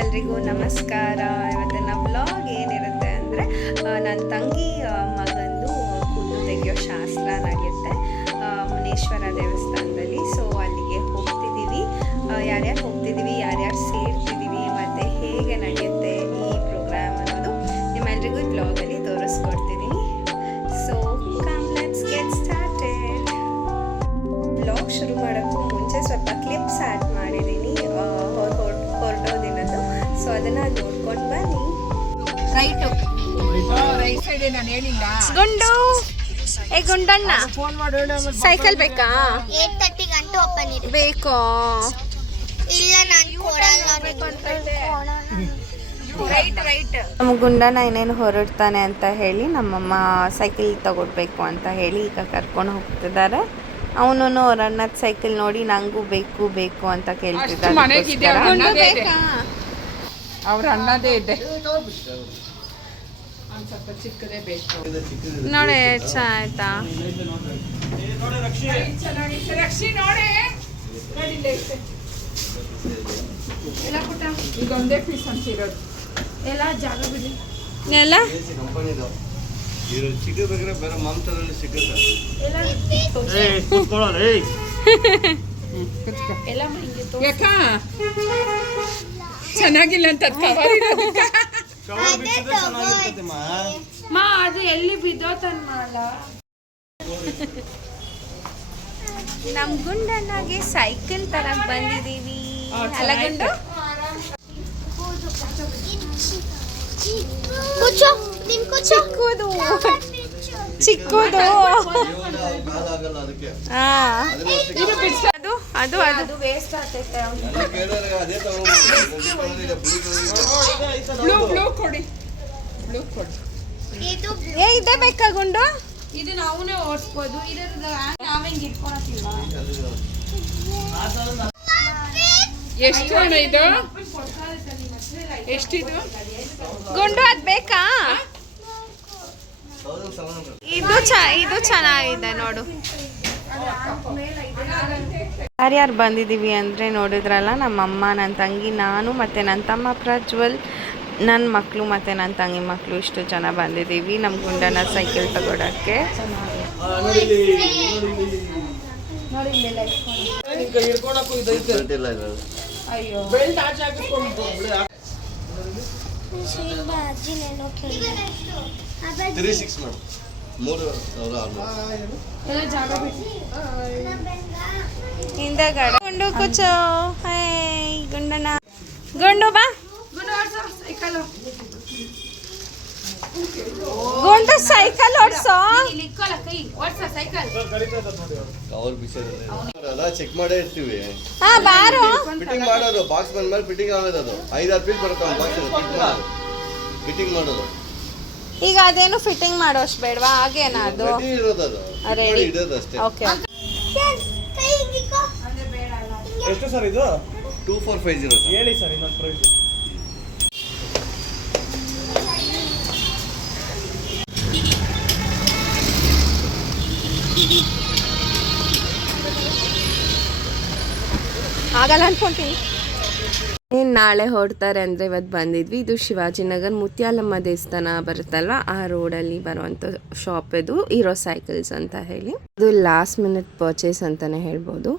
ಎಲ್ರಿಗೂ ನಮಸ್ಕಾರ. ಇವತ್ತಿನ ವ್ಲಾಗ್ ಏನಿರುತ್ತೆ ಅಂದರೆ ನನ್ನ ತಂಗಿ ಮಗಂದು ಕೂದಲು ತೆಗೆಯೋ ಶಾಸ್ತ್ರ ನಡೆಯುತ್ತೆ ಮುನೇಶ್ವರ ದೇವಸ್ಥಾನದಲ್ಲಿ. ಸೊ ಅಲ್ಲಿಗೆ ಹೋಗ್ತಿದ್ದೀವಿ. ಯಾರ್ಯಾರು ಹೋಗ್ತಿದ್ದೀವಿ, ಯಾರ್ಯಾರು ಸೇರ್ತಿದ್ದೀವಿ ಮತ್ತು ಹೇಗೆ ನಡೆಯುತ್ತೆ ಈ ಪ್ರೋಗ್ರಾಮ್ ಅನ್ನೋದು ನಿಮ್ಮೆಲ್ರಿಗೂ ಈ ವ್ಲಾಗಲ್ಲಿ ತೋರಿಸ್ಕೊಡ್ತಿದ್ದೀನಿ. So come let's get started. Vlog ಶುರು ಮಾಡೋಕ್ಕೂ ಮುಂಚೆ ಸ್ವಲ್ಪ ಕ್ಲಿಪ್ಸ್ ಆ್ಯಡ್ ಮಾಡಿದ್ದೀನಿ ಹೊರಟೋದಿನದು. ಸೊ ಅದನ್ನು ನೋಡ್ಕೊಂಡು ಬನ್ನಿ. ರೈಟ್ ಸೈಡ್ ನಾನು ಹೇಳಿಲ್ಲ. ಗುಂಡು ಗುಂಡಣ್ಣ ಸೈಕಲ್ ಬೇಕಾ? 8:30 ಗಂಟೆ ಓಪನ್ ಇದೆ. ಬೇಕೋ? ಇಲ್ಲ ನಾನು ಕೊಡಲ್ಲ. ನಮ್ಮ ಗುಂಡನ ಇನ್ನೇನು ಹೊರಡ್ತಾನೆ ಅಂತ ಹೇಳಿ ನಮ್ಮಮ್ಮ ಸೈಕಲ್ ತಗೊಡ್ಬೇಕು ಅಂತ ಹೇಳಿ ಈಗ ಕರ್ಕೊಂಡು ಹೋಗ್ತಿದ್ದಾರೆ. ಅವನು ಅವ್ರ ಅಣ್ಣದ ಸೈಕಲ್ ನೋಡಿ ನಂಗೂ ಬೇಕು ಬೇಕು ಅಂತ ಕೇಳ್ತಿದ್ದಾರೆ. ಅವ್ರ ಅಣ್ಣದೇ ಇದೆ. ಸ್ವಲ್ಪ ಚಿಕ್ಕದೇ ಬೇಕು ನೋಡಿ ಆಯ್ತಾ? ಈಗ ಒಂದೇ ಪೀಸ್ ಅಂತಿರೋದು ಎಲ್ಲ ಜಾಗ ಬಿಡಿ. ಎಲ್ಲ ಸಿಗಬೇಕಾದ್ರೆ ಬೇರೆ ಮಾಂಸದಲ್ಲಿ ಸಿಗುತ್ತೆ. ಯಾಕ ಚೆನ್ನಾಗಿಲ್ಲ ಅಂತ ಅದು ಎಲ್ಲಿ ಬಿದ್ದೋತನ್ ಮಾಡ. ನಮ್ ಗುಂಡನಾಗೆ ಸೈಕಲ್ ತರಕ್ ಬಂದಿದೀವಿ. ಅಲ್ಲ ಗುಂಡು? ಚಿಕ್ಕದು ಅದು ಅದು ವೇಸ್ಟ್ ಆಗ್ತೈತೆ. ಇದೇ ಬೇಕಾ ಗುಂಡು? ಇದು ನಾವೇ ಓಡಿಸ್ಬೋದು. ನಾವೇಂಗ್ ಇಟ್ಕೊಳಕ್ಕಿಲ್ಲ. ಎಷ್ಟು ಹಣ ಇದು? ಎಷ್ಟಿದು ಗುಂಡು? ಅದ್ ಬೇಕಾ? ಇದು ಚೆನ್ನಾಗಿದೆ ನೋಡು. ಯಾರ್ಯಾರು ಬಂದಿದ್ದೀವಿ ಅಂದರೆ ನೋಡಿದ್ರಲ್ಲ, ನಮ್ಮಮ್ಮ, ನನ್ನ ತಂಗಿ, ನಾನು ಮತ್ತು ನನ್ನ ತಮ್ಮ ಪ್ರಜ್ವಲ್, ನನ್ನ ಮಕ್ಕಳು ಮತ್ತು ನನ್ನ ತಂಗಿ ಮಕ್ಕಳು, ಇಷ್ಟು ಜನ ಬಂದಿದ್ದೀವಿ ನಮ್ಮ ಗುಂಡನ ಸೈಕಲ್ ತಗೊಳಕ್ಕೆ. ಹಿಂದೆಗಡೆ ಗುಂಡು ಕುಚೋ. ಹಾಯ್ ಗುಂಡನ. ಗುಂಡು ಬಾ. ಗುಂಡು ಸೈಕಲ್ ಓಡಿಸೋ. ಚೆಕ್ ಮಾಡೇ ಇರ್ತೀವಿ. ಬಾರೋ ಫಿಟ್ಟಿಂಗ್ ಮಾಡೋದು ಬಾಕ್ಸ್ ಬಂದ್ಮೇಲೆ ಫಿಟ್ಟಿಂಗ್ ಆಗೋದು. 5-6 ಪೀಸ್ ಬರುತ್ತೆ ಬಾಕ್ಸ್ ಫಿಟ್ಟಿಂಗ್ ಮಾಡೋದು. ಈಗ ಅದೇನು ಫಿಟ್ಟಿಂಗ್ ಮಾಡೋಷ್ಟು ಬೇಡವಾ? ಹಾಗೇನಾ ಅದು? ರೆಡಿ ಇಡೋದು ಅಷ್ಟೇ. ಓಕೆ. ಎಷ್ಟು ಸರ್ ಇದು? 2450 ಹೇಳಿ ಸರ್ ಇನ್ನೊಂದು ಪ್ರೈಸ್. ಆಗಲ್ಲ ಅನ್ಕೊಂತೀನಿ. ನಾಳೆ ಹೊರಡ್ತಾರೆ ಅಂದರೆ ಇವತ್ತು ಬಂದಿದ್ವಿ. ಇದು ಶಿವಾಜಿನಗರ್ ಮುತ್ಯಾಲಮ್ಮ ದೇವಸ್ಥಾನ ಬರುತ್ತಲ್ವ, ಆ ರೋಡಲ್ಲಿ ಬರುವಂಥ ಶಾಪ್ ಇದು ಹೀರೋ ಸೈಕಲ್ಸ್ ಅಂತ ಹೇಳಿ. ಇದು ಲಾಸ್ಟ್ ಮಿನಿಟ್ ಪರ್ಚೇಸ್ ಅಂತಲೇ ಹೇಳ್ಬೋದು.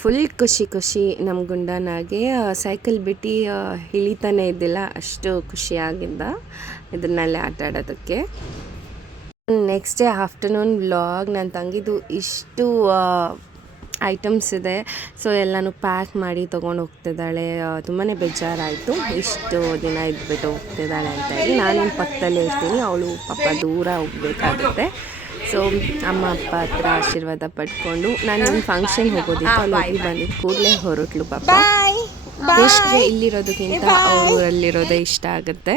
ಫುಲ್ ಖುಷಿ ನಮ್ಮ ಗುಂಡನಾಗೆ. ಸೈಕಲ್ ಬಿಟ್ಟು ಇಳಿತಾನೆ ಇದ್ದಿಲ್ಲ, ಅಷ್ಟು ಖುಷಿಯಾಗಿದ್ದ ಇದನ್ನೆಲ್ಲ ಆಟ ಆಡೋದಕ್ಕೆ. Next day afternoon vlog. ನನ್ನ ತಂಗಿದು ಇಷ್ಟು ಐಟಮ್ಸ್ ಇದೆ. ಸೊ ಎಲ್ಲನೂ ಪ್ಯಾಕ್ ಮಾಡಿ ತೊಗೊಂಡು ಹೋಗ್ತಿದ್ದಾಳೆ. ತುಂಬಾ ಬೇಜಾರಾಯಿತು, ಇಷ್ಟು ದಿನ ಇದ್ಬಿಟ್ಟು ಹೋಗ್ತಿದ್ದಾಳೆ ಅಂತ ಹೇಳಿ. ನಾನೇನು ಪಕ್ಕದಲ್ಲೇ ಇರ್ತೀನಿ, ಅವಳು ಪಾಪ ದೂರ ಹೋಗಬೇಕಾಗುತ್ತೆ. ಸೊ ಅಮ್ಮ ಅಪ್ಪ ಹತ್ರ ಆಶೀರ್ವಾದ ಪಡ್ಕೊಂಡು ನಾನು ಒಂದು ಫಂಕ್ಷನ್ ಹೋಗೋದಿತ್ತು, ಅಲ್ಲಿ ಹೋಗಿ ಬಂದಿದ್ದು ಕೂಡಲೇ ಹೊರಟ್ಲು ಪಾಪ. ಇಷ್ಟೇ ಇಲ್ಲಿರೋದಕ್ಕಿಂತ ಅವರಲ್ಲಿರೋದೇ ಇಷ್ಟ ಆಗುತ್ತೆ.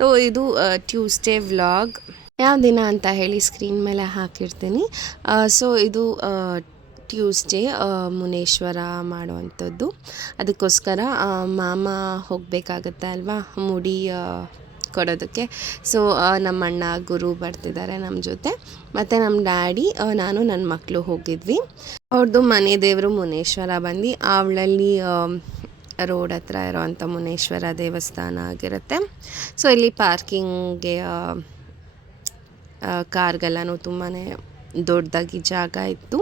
ಸೊ ಇದು ಟ್ಯೂಸ್ಡೇ ವ್ಲಾಗ್. ಯಾವ ದಿನ ಅಂತ ಹೇಳಿ ಸ್ಕ್ರೀನ್ ಮೇಲೆ ಹಾಕಿರ್ತೀನಿ. ಸೊ ಇದು ಟ್ಯೂಸ್ಡೇ ಮುನೇಶ್ವರ ಮಾಡುವಂಥದ್ದು. ಅದಕ್ಕೋಸ್ಕರ ಮಾಮ ಹೋಗಬೇಕಾಗತ್ತೆ ಅಲ್ವಾ ಮುಡಿ ಕೊಡೋದಕ್ಕೆ. ಸೊ ನಮ್ಮ ಅಣ್ಣ ಗುರು ಬರ್ತಿದ್ದಾರೆ ನಮ್ಮ ಜೊತೆ, ಮತ್ತು ನಮ್ಮ ಡ್ಯಾಡಿ, ನಾನು, ನನ್ನ ಮಕ್ಕಳು ಹೋಗಿದ್ವಿ. ಅವ್ರದ್ದು ಮನೆ ದೇವರು ಮುನೇಶ್ವರ ಬಂದು ಅವಳಲ್ಲಿ ರೋಡ್ ಹತ್ರ ಇರೋವಂಥ ಮುನೇಶ್ವರ ದೇವಸ್ಥಾನ ಆಗಿರುತ್ತೆ. ಸೊ ಇಲ್ಲಿ ಪಾರ್ಕಿಂಗ್ಗೆ ಕಾರ್ಗೆಲ್ಲನೂ ತುಂಬಾ ದೊಡ್ಡದಾಗಿ ಜಾಗ ಇತ್ತು.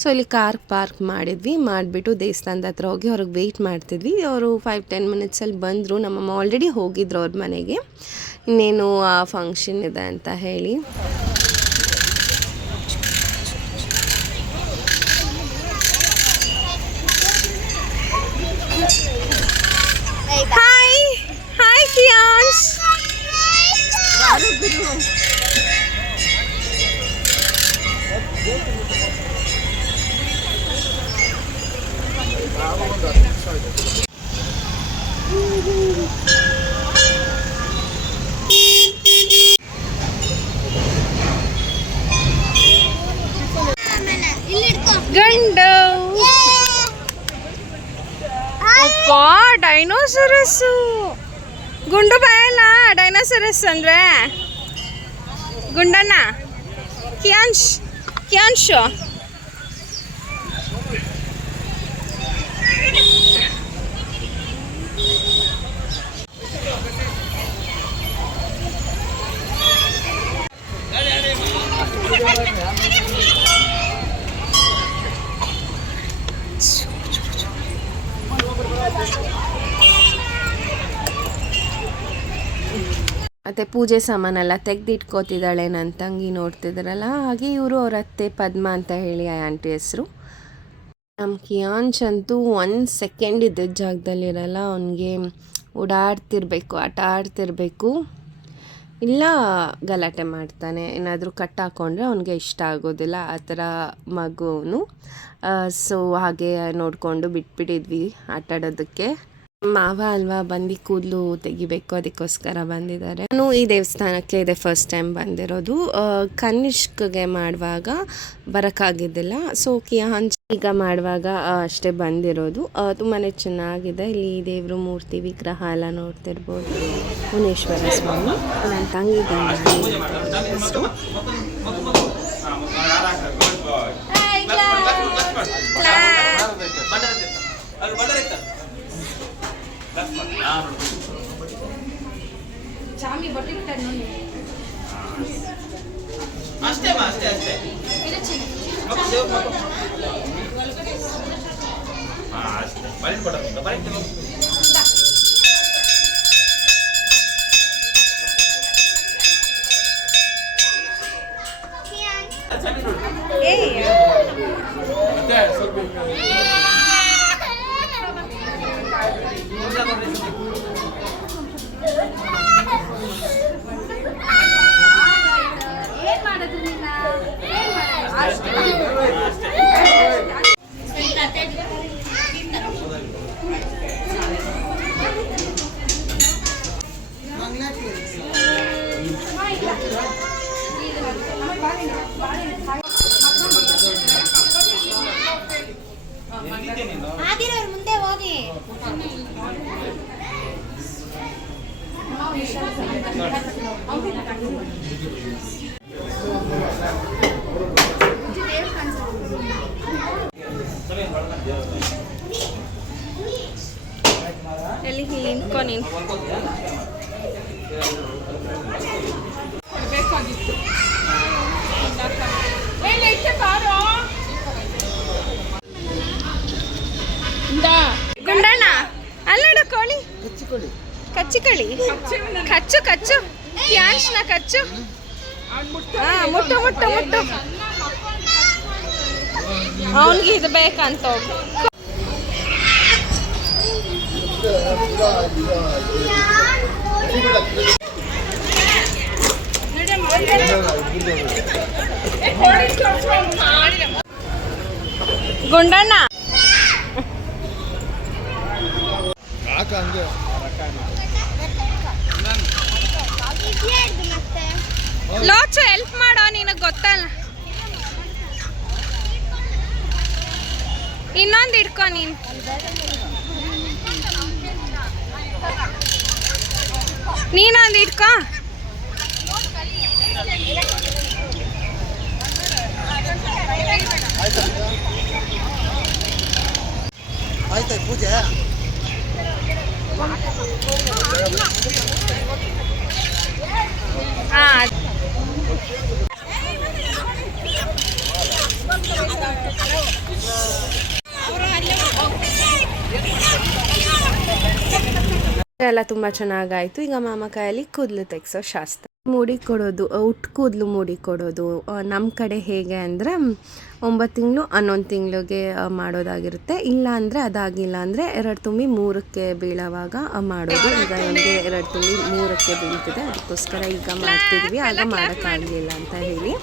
ಸೊ ಇಲ್ಲಿ ಕಾರ್ ಪಾರ್ಕ್ ಮಾಡಿಬಿಟ್ಟು ದೇವಸ್ಥಾನದ ಹತ್ರ ಹೋಗಿ ಅವ್ರಿಗೆ ವೆಯ್ಟ್ ಮಾಡ್ತಿದ್ವಿ. ಅವರು 5-10 ಮಿನಿಟ್ಸಲ್ಲಿ ಬಂದರು. ನಮ್ಮಮ್ಮ ಆಲ್ರೆಡಿ ಹೋಗಿದ್ರು ಅವ್ರ ಮನೆಗೆ, ಇನ್ನೇನು ಫಂಕ್ಷನ್ ಇದೆ ಅಂತ ಹೇಳಿ. ಹಾಯ್ ಕಿಯಾನ್ಶ್. ಗಂಡು ಡೈನೋಸರಸ್ಸು. ಗುಂಡು ಬಾಯಲ್ಲ ಡೈನೋಸರಸ್ ಅಂದ್ರೆ. ಗುಂಡಣ್ಣ ಕಿಯಾನ್ಶು ಮತ್ತು ಪೂಜೆ ಸಾಮಾನೆಲ್ಲ ತೆಗೆದಿಟ್ಕೋತಿದ್ದಾಳೆ ನನ್ನ ತಂಗಿ, ನೋಡ್ತಿದ್ದಾರಲ್ಲ. ಹಾಗೆ ಇವರು ಅವ್ರ ಅತ್ತೆ ಪದ್ಮ ಅಂತ ಹೇಳಿ ಆ ಆಂಟಿ ಹೆಸರು. ನಮ್ಮ ಕಿಯಾನ್ಶ್ ಅಂತೂ 1 ಸೆಕೆಂಡ್ ಇದ್ದಿದ್ದ ಜಾಗದಲ್ಲಿರಲ್ಲ. ಅವನಿಗೆ ಓಡಾಡ್ತಿರ್ಬೇಕು, ಆಟ ಆಡ್ತಿರ್ಬೇಕು, ಇಲ್ಲ ಗಲಾಟೆ ಮಾಡ್ತಾನೆ. ಏನಾದರೂ ಕಟ್ ಹಾಕ್ಕೊಂಡ್ರೆ ಅವನಿಗೆ ಇಷ್ಟ ಆಗೋದಿಲ್ಲ. ಆ ಥರ ಮಗು ಅವನು. ಸೊ ಹಾಗೆ ನೋಡಿಕೊಂಡು ಬಿಟ್ಬಿಟ್ಟಿದ್ವಿ ಆಟಾಡೋದಕ್ಕೆ. ಮಾವ ಅಲ್ವಾ ಬಂದು ಕೂದಲು ತೆಗಿಬೇಕು, ಅದಕ್ಕೋಸ್ಕರ ಬಂದಿದ್ದಾರೆ. ನಾನು ಈ ದೇವಸ್ಥಾನಕ್ಕೆ ಇದೆ ಫಸ್ಟ್ ಟೈಮ್ ಬಂದಿರೋದು. ಕನಿಷ್ಕ್ಗೆ ಮಾಡುವಾಗ ಬರೋಕ್ಕಾಗಿದ್ದಿಲ್ಲ. ಸೊ ಕಿಯಾನ್ಶ್ ಈಗ ಮಾಡುವಾಗ ಅಷ್ಟೇ ಬಂದಿರೋದು. ತುಂಬಾ ಚೆನ್ನಾಗಿದೆ. ಇಲ್ಲಿ ದೇವರು ಮೂರ್ತಿ ವಿಗ್ರಹ ಎಲ್ಲ ನೋಡ್ತಿರ್ಬೋದು. ಮುನೇಶ್ವರ ಸ್ವಾಮಿ. ನನ್ನ ತಂಗಿ ಚಾಮಿ ಬಟ್ಟಿರ್ತಾರೆ ನೋಡಿ. ಅಷ್ಟೇ ಆಗಿರೋರು ಮುಂದೆ ಹೋಗಿ. ಎಲ್ಲಿ ನಿಂತ್ಕೊ ನೀನು. ಬೇಕಾಗಿತ್ತು ಬಾರೋ ಗುಂಡಣ್ಣ ಅಲ್ಲೋಡು ಕೋಳಿ ಕಚ್ಚಿಕೊಳ್ಳಿ. ಕಚ್ಚು ಕಿಯಾನ್ಶ್ನ ಕಚ್ಚು. ಮುಟ್ಟು ಅವನಿಗೆ ಇದು ಬೇಕಂತ ಹೋಗು. ಗುಂಡಣ್ಣ ಲೋಚು ಹೆಲ್ಪ್ ಮಾಡೋ, ನಿನಗೆ ಗೊತ್ತಲ್ಲ. ಇನ್ನೊಂದು ಇಟ್ಕೊ ನೀನು. ನೀನೊಂದು ಇಟ್ಕೊ. ಆಯ್ತಾ ಪೂಜೆ? ಹಾಂ ಎಲ್ಲ ತುಂಬ ಚೆನ್ನಾಗಾಯಿತು. ಈಗ ಮಾಮ ಕೈಯಲ್ಲಿ ಕೂದಲು ತೆಗೆಸೋ ಶಾಸ್ತ್ರ, ಮೂಡಿ ಕೊಡೋದು, ಉಟ್ಟು ಕೂದಲು ಮೂಡಿ ಕೊಡೋದು. ನಮ್ಮ ಕಡೆ ಹೇಗೆ ಅಂದರೆ 9 ತಿಂಗಳು 11 ತಿಂಗಳಿಗೆ ಮಾಡೋದಾಗಿರುತ್ತೆ. ಇಲ್ಲ ಅಂದರೆ ಅದಾಗಿಲ್ಲ ಅಂದರೆ 2 ತುಂಬಿ 3ಕ್ಕೆ ಬೀಳೋವಾಗ ಮಾಡೋದು. ಈಗ ನನಗೆ 2 ತುಂಬಿ 3ಕ್ಕೆ ಬೀಳ್ತಿದೆ, ಅದಕ್ಕೋಸ್ಕರ ಈಗ ಮಾಡ್ತಿದ್ವಿ. ಆಗ ಮಾಡೋಕ್ಕಾಗಲಿಲ್ಲ ಅಂತ ಹೇಳಿ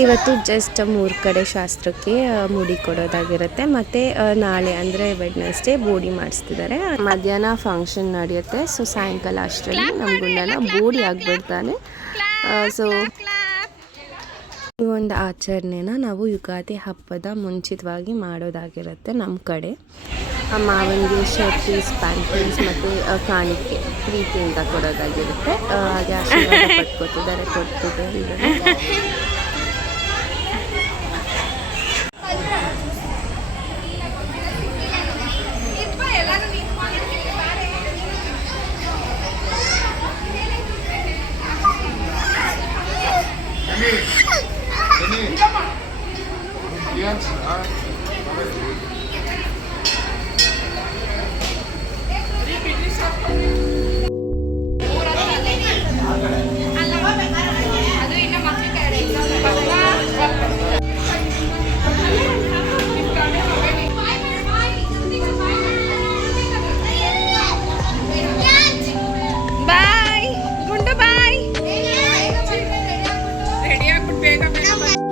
ಇವತ್ತು ಜಸ್ಟ್ 3 ಕಡೆ ಶಾಸ್ತ್ರಕ್ಕೆ ಮುಡಿ ಕೊಡೋದಾಗಿರುತ್ತೆ. ಮತ್ತು ನಾಳೆ ಅಂದರೆ ವೆಡ್ನೆಸ್ಡೇ ಬೋಡಿ ಮಾಡಿಸ್ತಿದ್ದಾರೆ. ಮಧ್ಯಾಹ್ನ ಫಂಕ್ಷನ್ ನಡೆಯುತ್ತೆ. ಸೊ ಸಾಯಂಕಾಲ ಅಷ್ಟರಲ್ಲಿ ನಮ್ಮ ಗುಂಡನ ಬೋಡಿ ಆಗಿಬಿಡ್ತಾನೆ. ಸೊ ಈ ಒಂದು ಆಚರಣೆನ ನಾವು ಯುಗಾದಿ ಹಬ್ಬದ ಮುಂಚಿತವಾಗಿ ಮಾಡೋದಾಗಿರುತ್ತೆ ನಮ್ಮ ಕಡೆ. ಮಾವನಿಗೆ ಶರ್ಟ್ ಪೀಸ್, ಪ್ಯಾಂಟ್ ಪೀಸ್ ಮತ್ತು ಕಾಣಿಕೆ ಪ್ರೀತಿಯಿಂದ ಕೊಡೋದಾಗಿರುತ್ತೆ. ಹಾಗೆ ಆಶೀರ್ವಾದ ಪಡ್ಕೊತಿದ್ದಾರೆ, ಕೊಡ್ತಿದ್ದಾರೆ.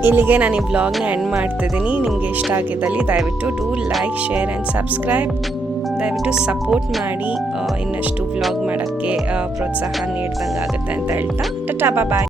ಇಲ್ಲಿಗೆ ನಾನು ಈ ವ್ಲಾಗ್ನ ಎಂಡ್ ಮಾಡ್ತಿದ್ದೀನಿ. ನಿಮಗೆ ಇಷ್ಟ ಆಗಿದ್ದಲ್ಲಿ ದಯವಿಟ್ಟು do like, share and subscribe. ದಯವಿಟ್ಟು ಸಪೋರ್ಟ್ ಮಾಡಿ, ಇನ್ನಷ್ಟು ವ್ಲಾಗ್ ಮಾಡೋಕ್ಕೆ ಪ್ರೋತ್ಸಾಹ ನೀಡ್ದಂಗೆ ಆಗುತ್ತೆ ಅಂತ ಹೇಳ್ತಾ ಟಾಟಾ ಬಾಯ್.